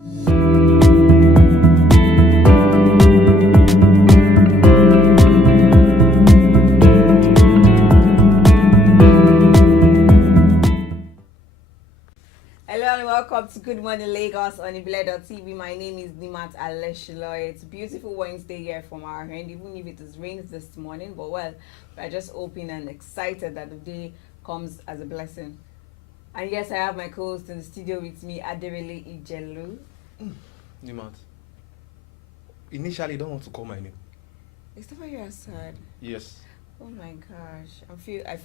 Welcome to Good Morning Lagos on Ibile.tv. My name is Nimat Aleshilo. It's a beautiful Wednesday here from our end, even if it has rained this morning. But well, we're just hoping and excited that the day comes as a blessing. And yes, I have my co-host in the studio with me, Aderele Ijelu. Nimat, initially you don't want to call my name. Is that why you're sad? Yes. Oh my gosh, I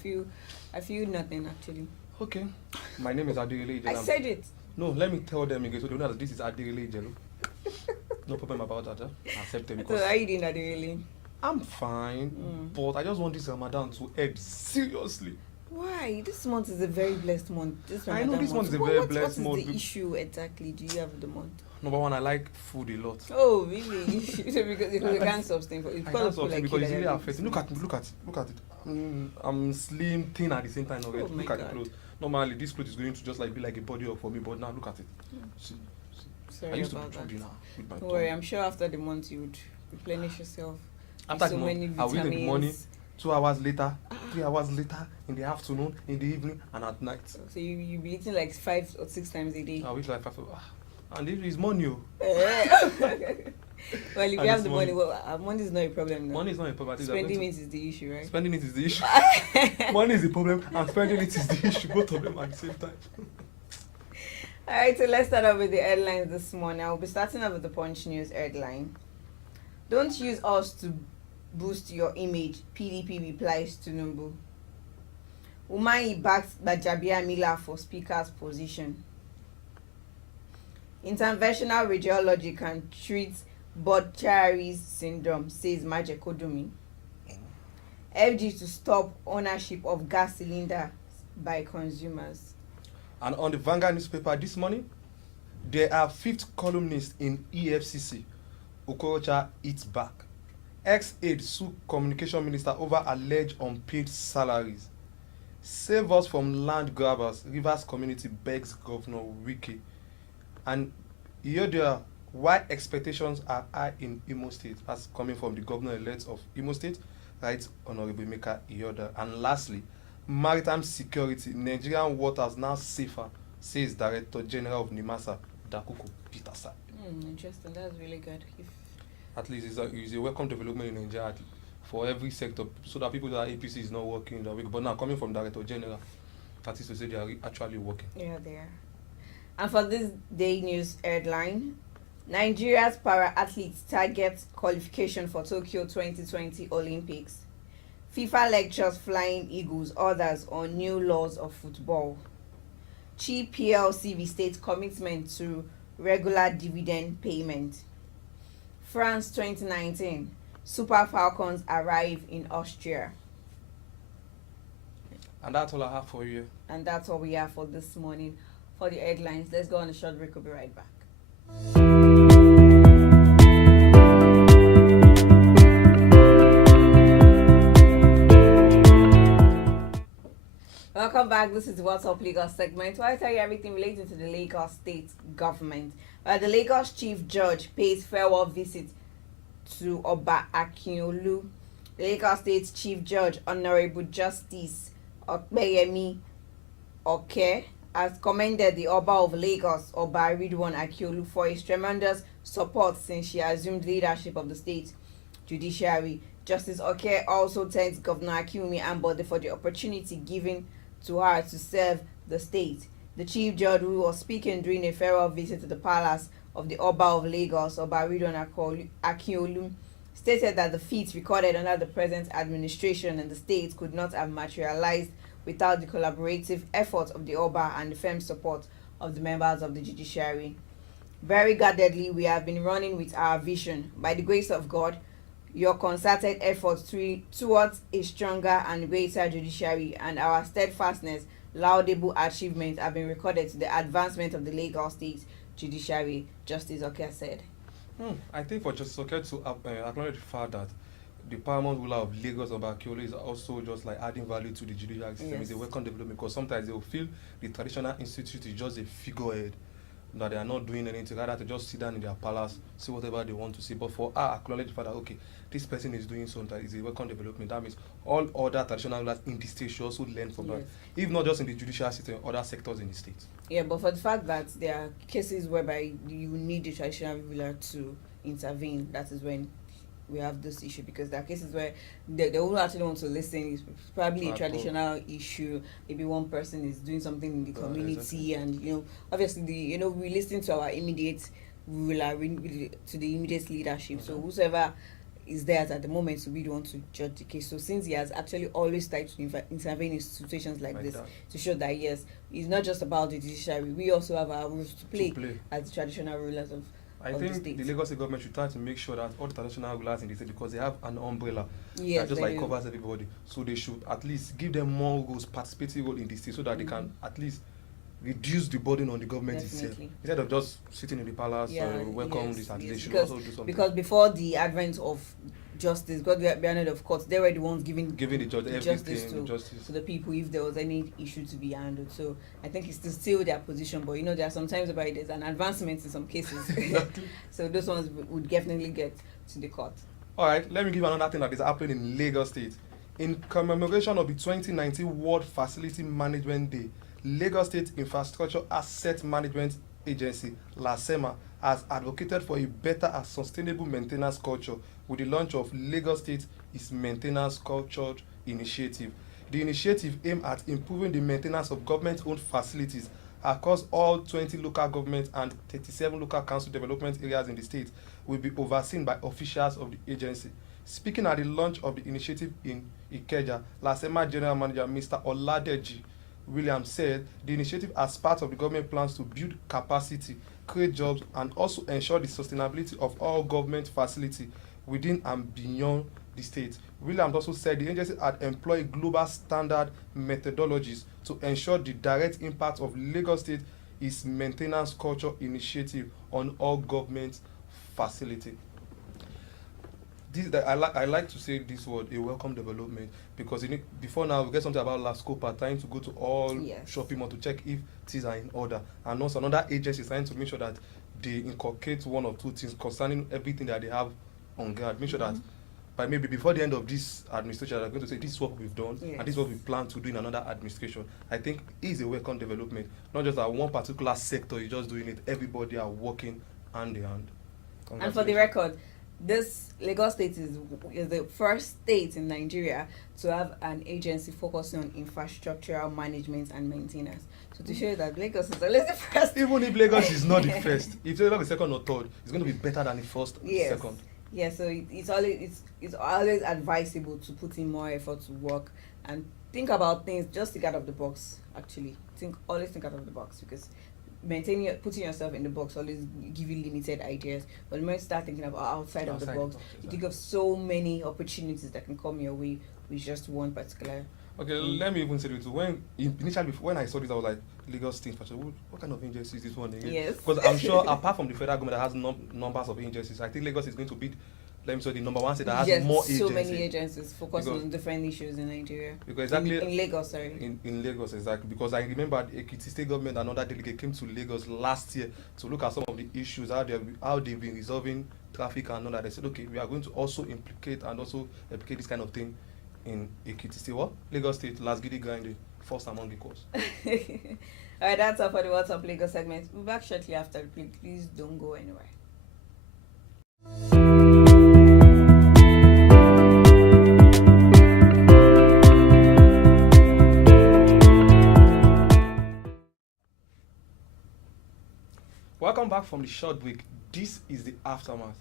feel nothing actually. Okay, my name is Aderele Ijelu. I said it. No, let me tell them again so they know that this is Aderele Ijelu. No problem about that. Accept them. So how are you doing, Aderele? I'm fine, but I just want this Ramadan to end seriously. Why? This month is a very blessed month. I know this month is a very blessed month. What is the issue exactly do you have with the month? Number one, I like food a lot. Oh, really? because you can't sustain. I can't sustain because it's really affecting. Look at it. I'm slim, thin at the same time already. Look at the clothes. Normally, this clothes is going to just like be like a body up for me, but now look at it. See. Sorry about that. Don't worry, I'm sure after the month you would replenish yourself. After the month, I will eat in the morning, 2 hours later, 3 hours later, in the afternoon, in the evening, and at night. So you be eating like 5 or 6 times a day? I will eat like 5. And it is money. Well, if you have the money, money is not a problem now. Money is not a problem. Spending it is the issue, right? Spending it is the issue. Money is the problem, and spending it is the issue. Both of them at the same time. Alright, so let's start off with the headlines this morning. I'll be starting off with the Punch News headline. Don't use us to boost your image, PDP replies Tinubu. Umahi backs Gbajabiamila for speaker's position. Interventional radiology can treat Botchari's syndrome, says Majekodumi. FG to stop ownership of gas cylinder by consumers. And on the Vanguard newspaper this morning, there are 5th columnists in EFCC. Okorocha eats back. Ex-aide sue communication minister over alleged unpaid salaries. Save us from land grabbers, Rivers community begs Governor Wike. And here there are why expectations are high in Imo State. That's coming from the governor-elect of Imo State, right, Honorable Emeka Iyoda. And lastly, maritime security, Nigerian waters now safer, says Director General of NIMASA, Dakuku Peterson. Interesting. That's really good. At least it's a welcome development in Nigeria for every sector, so that people that APC is not working that week. But now coming from Director General, that is to say they are actually working. Yeah, they are. And for this day news headline, Nigeria's Para-Athletes target qualification for Tokyo 2020 Olympics. FIFA lectures Flying Eagles others on new laws of football. Chi PLC restates commitment to regular dividend payment. France 2019 Super Falcons arrive in Austria. And that's all I have for you. And that's all we have for this morning. For the headlines, let's go on a short break. We'll be right back. Welcome back. This is the What's Up Lagos segment, where I tell you everything relating to the Lagos state government. The Lagos chief judge pays farewell visit to Oba Akinyolu. The Lagos state chief judge, Honorable Justice Okpeyemi Oke, has commended the Oba of Lagos, Oba Ridwan Akiolu, for his tremendous support since she assumed leadership of the state judiciary. Justice Oke also thanks Governor Akinwumi Ambode for the opportunity given to her to serve the state. The chief judge, who was speaking during a farewell visit to the palace of the Oba of Lagos, Oba Ridwan Akiolu, stated that the feats recorded under the present administration in the state could not have materialized without the collaborative efforts of the Oba and the firm support of the members of the judiciary. Very guardedly, we have been running with our vision. By the grace of God, your concerted efforts towards a stronger and greater judiciary and our steadfastness, laudable achievements have been recorded to the advancement of the Lagos State judiciary, Justice Oke said. I think for Justice Oke to acknowledge the fact that the paramount ruler of Lagos, Oba Akiolu, is also just like adding value to the judiciary system. Yes. Is a welcome development, because sometimes they will feel the traditional institute is just a figurehead that they are not doing anything, rather to just sit down in their palace, see whatever they want to see. But for her, acknowledge the fact that okay, this person is doing something that is a welcome development. That means all other traditional rulers in the state should also learn from that, if not just in the judicial system, other sectors in the state. Yeah, but for the fact that there are cases whereby you need the traditional ruler to intervene, that is when we have this issue, because there are cases where they won't actually want to listen. It's probably a traditional issue. Maybe one person is doing something in the community, exactly. And obviously we listen to our immediate ruler, to the immediate leadership. So whoever is there at the moment, so we don't want to judge the case. So since he has actually always tried to intervene in situations like this, to show that yes, it's not just about the judiciary, we also have our roles to play as the traditional rulers of I think the Lagos State government should try to make sure that all the traditional rulers in the state, because they have an umbrella that just like covers everybody, so they should at least give them more roles, participating role in the state, so that they can at least reduce the burden on the government itself, instead of just sitting in the palace welcome this, and they should also do something. Because before the advent of justice, God behind of court, they were the ones giving the justice to the people if there was any issue to be handled. So I think it's still their position, but there are sometimes whereby there's an advancement in some cases. So those ones would definitely get to the court. All right, let me give you another thing that is happening in Lagos State. In commemoration of the 2019 World Facility Management Day, Lagos State Infrastructure Asset Management Agency, LASEMA, has advocated for a better and sustainable maintenance culture with the launch of Lagos State is Maintenance Culture Initiative. The initiative aims at improving the maintenance of government-owned facilities across all 20 local government and 37 local council development areas in the state, will be overseen by officials of the agency. Speaking at the launch of the initiative in Ikeja, LASEMA General Manager Mr. Oladeji Williams said the initiative, as part of the government plans to build capacity, create jobs, and also ensure the sustainability of all government facilities within and beyond the state. Williams also said the agency had employed global standard methodologies to ensure the direct impact of Lagos State is maintenance culture initiative on all government facilities. I like to say this word, a welcome development, because before now we get something about LASCOPA trying to go to all shopping mall to check if things are in order, and also another agency is trying to make sure that they inculcate one or two things concerning everything that they have on guard. Make sure that by maybe before the end of this administration, they're going to say this is what we've done and this is what we plan to do in another administration. I think it is a welcome development, not just that one particular sector is just doing it. Everybody are working hand in hand. And for the record, this Lagos State is the first state in Nigeria to have an agency focusing on infrastructural management and maintenance. So to show you that Lagos is always the first. Even if Lagos is not the first, if Lagos is second or third, it's going to be better than the first or second. Yeah, so it's always advisable to put in more effort to work and think about things. Just think out of the box. Actually, always think out of the box, because putting yourself in the box always give you limited ideas. But when you start thinking about outside of the box, you think of so many opportunities that can come your way with just one particular. Okay, let me even say it. When I saw this, I was like, Lagos State, what kind of agency is this one again? Yes. Because I'm sure apart from the federal government that has numbers of agencies, I think Lagos is going to be, let me say, the number one state that has more agencies. So many agencies focusing on different issues in Nigeria. Because exactly in Lagos, sorry. In Lagos, exactly. Because I remember the Ekiti State government, another delegate came to Lagos last year to look at some of the issues, how they've been resolving traffic and all that. They said, okay, we are going to also implicate and also replicate this kind of thing in Ekiti State. What? Lagos State, last giddy grinding, first among equals. All right, that's all for the What's Up Lagos segment. We'll be back shortly after. Please don't go anywhere. Welcome back from the short break. This is the aftermath.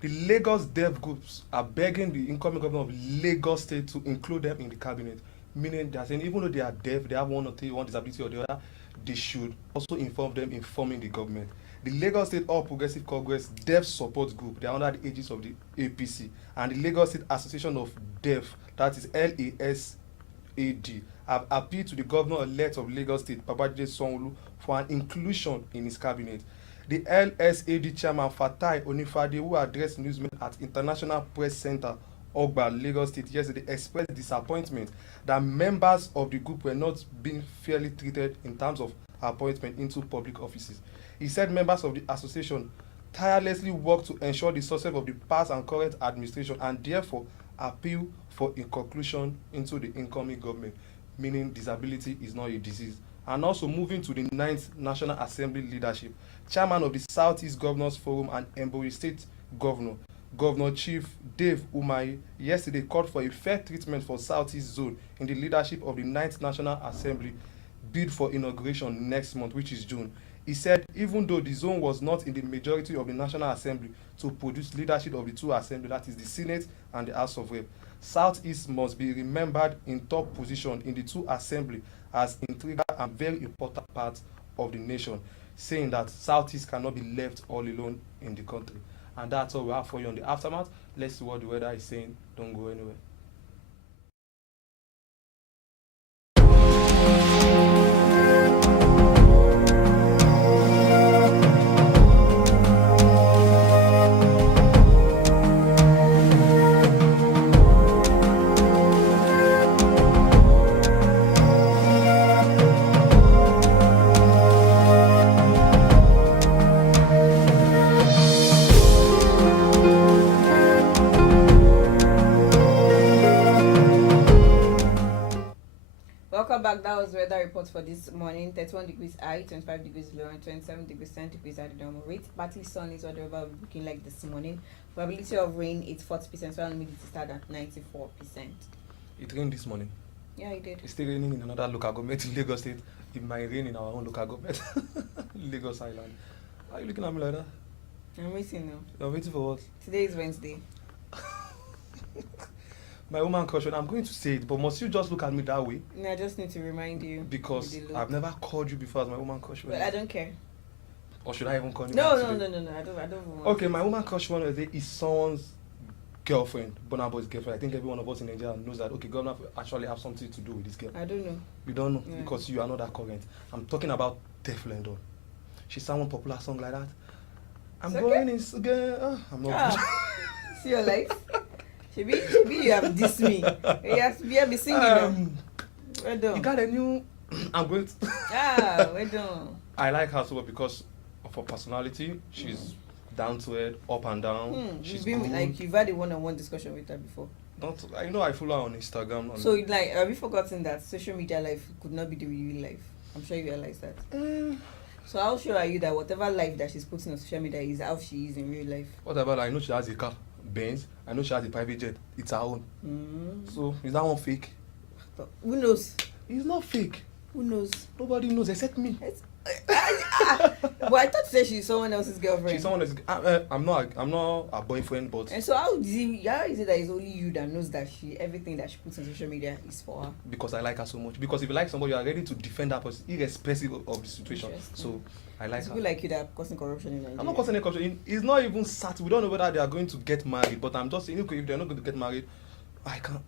The Lagos dev groups are begging the incoming governor of Lagos State to include them in the cabinet, meaning they are saying even though they are deaf, they have one disability or the other, they should also inform them in forming the government. The Lagos State All Progressive Congress Deaf Support Group, they are under the aegis of the APC, and the Lagos State Association of Deaf, that is LASAD, have appealed to the governor-elect of Lagos State, Babajide Sanwo-Olu, for an inclusion in his cabinet. The LSAD chairman Fatai Onifade, who addressed newsmen at International Press Center, Ogba, Lagos State yesterday, expressed disappointment that members of the group were not being fairly treated in terms of appointment into public offices. He said members of the association tirelessly work to ensure the success of the past and current administration and therefore appeal for inclusion into the incoming government, meaning disability is not a disease. And also moving to the 9th National Assembly leadership, chairman of the Southeast Governors Forum and Ebonyi State Governor, Governor Chief Dave Umahi, yesterday called for a fair treatment for Southeast Zone in the leadership of the 9th National Assembly bid for inauguration next month, which is June. He said even though the zone was not in the majority of the National Assembly to produce leadership of the two assemblies, that is the Senate and the House of Rep, Southeast must be remembered in top position in the two assemblies as integral and very important part of the nation, saying that Southeast cannot be left all alone in the country. And that's all we have for you on the aftermath. Let's see what the weather is saying. Don't go anywhere. Welcome back. That was weather report for this morning. 31 degrees high, 25 degrees low, and 27 degrees centigrade at the normal rate. Partly sun is what the weather will be looking like this morning. Probability of rain is 40%, so humidity start at 94%. It rained this morning. Yeah, it did. It's still raining in another local government in Lagos State. It might rain in our own local government, Lagos Island. Why are you looking at me like that? I'm waiting now. You're waiting for what? Today is Wednesday. My woman crush, I'm going to say it, but must you just look at me that way? No, I just need to remind you. Because I've never called you before as my woman crush. But I don't care. Or should I even call you? No. I don't want Okay, my woman crush one of the day is someone's girlfriend, Burna Boy's girlfriend. I think every one of us in Nigeria knows that, okay, governor actually have something to do with this girl. I don't know. You don't know? Yeah. Because you are not that current. I'm talking about Def London. She sang one popular song like that. I'm okay. going in again. I'm not. See your life. Should be you have dissed me. You have been singing now. Well done. You got a new. I'm going to. Well done. I like her so well because of her personality. She's down to earth, up and down. She's been good. like you've had a one-on-one discussion with her before. I know I follow her on Instagram. So like, have you forgotten that social media life could not be the real life? I'm sure you realize that. So how sure are you that whatever life that she's putting on social media is how she is in real life? What about I know she has a car, Benz. I know she has a private jet. It's her own. So is that one fake? Who knows? It's not fake. Who knows? Nobody knows except me. But I thought you said she's someone else's girlfriend. She's someone else's. I'm not her boyfriend, but. And so how is it that it's only you that knows that everything that she puts on social media is for her? Because I like her so much. Because if you like somebody, you are ready to defend that person, irrespective of the situation. So I like her. People like you that are causing corruption in Nigeria. I'm not causing any corruption. It's not even sat. We don't know whether they are going to get married. But I'm just saying, okay, if they're not going to get married, I can't.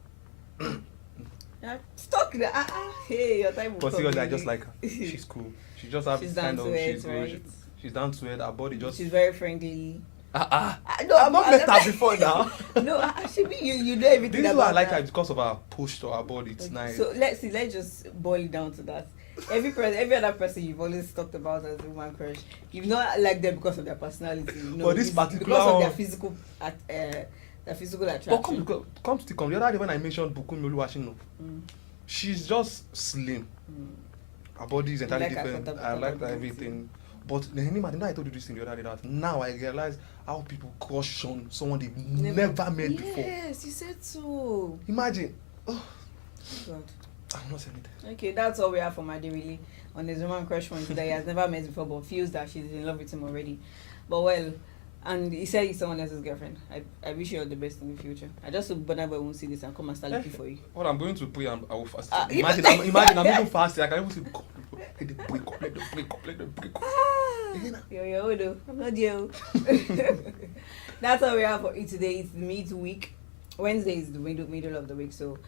Stop that. Hey, your time will But come. seriously, I just like her. She's cool. She just has she's kind down of. to She's it, right? She's down to it. Her body just. She's very friendly. No, I've not met her before now. No, she be you know everything. This is about why I like her her because of her push to her body. It's nice. So let's just boil it down to that. Every other person you've always talked about as a woman crush, you've not liked them because of their personality. You know, but this particular because of their physical attraction. But come to the other day when I mentioned Bukunmi Oluwashino, she's just slim. Her body is entirely different. I like everything. But I told you this thing the other day that now I realize how people crush on someone they've never met before. Yes, you said so. Imagine. Oh God. I'm not saying it. Okay, that's all we have for Madi really on his woman crush one today. He has never met before but feels that she's in love with him already. But well, and he said he's someone else's girlfriend. I wish you all the best in the future. I just hope Burna Boy won't see this and come and start looking for you. Well, I'm going to pray and I will fast. Imagine I'm even fasting. I can even say, let them break up. You're old though. I'm not you. That's all we have for you today. It's the midweek. Wednesday is the middle of the week. So,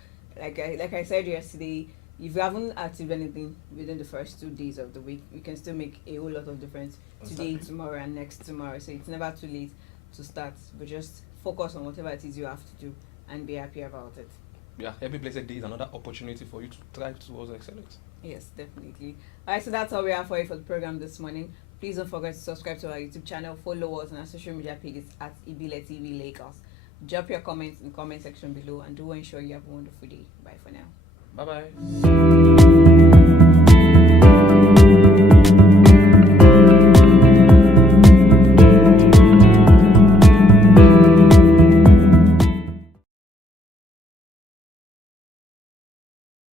like I said yesterday, if you haven't achieved anything within the first 2 days of the week, you can still make a whole lot of difference today, tomorrow, and next tomorrow. So it's never too late to start. But just focus on whatever it is you have to do and be happy about it. Yeah, every blessed day is another opportunity for you to thrive towards excellence. Yes, definitely. All right, so that's all we have for you for the program this morning. Please don't forget to subscribe to our YouTube channel, follow us on our social media pages at Ibile TV Lagos. Drop your comments in the comment section below and do ensure you have a wonderful day. Bye for now. Bye bye.